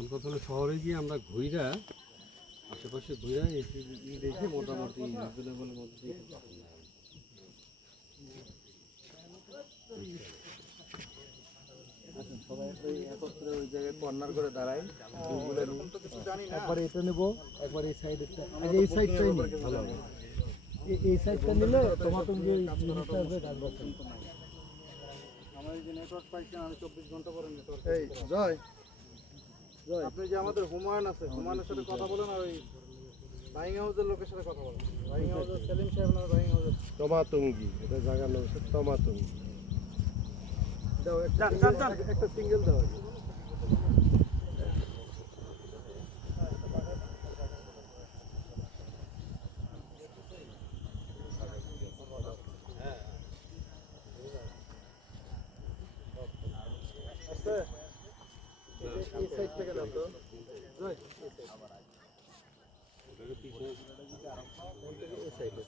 এখন কথা হলো শহরে গিয়ে আমরা ঘুইরা আশেপাশে ঘুইরা এসে দেখে মোটামুটি রিজনেবলের মধ্যে সবাই একত্রে ওই জায়গায় কর্নার করে দাঁড়াই। একবার এটা নেবো, একবার এই সাইড, এই সাইডটাই নিই ভালো হবে। এই সাইডটা নিলে তোমার তুমি যে জিনিসটা আসবে গাছ আমার এই যে নেটওয়ার্ক পাইছি আমি 24 ঘন্টা পরে নেটওয়ার্ক। এই জয় জয়, আপনি যে আমাদের হুমায়ুন আছে, হুমায়ুনের সাথে কথা বলেন আর ওই বাইং হাউসের লোকের সাথে কথা বলেন। বাইং হাউসের সেলিম সাহেব না, বাইং হাউসের টমাটুঙ্গি, এটা জায়গা নাম হচ্ছে টমাটুঙ্গি। দাও একটা সিঙ্গেল দাও। এই সাইড থেকে দাও তো। এই সাইডে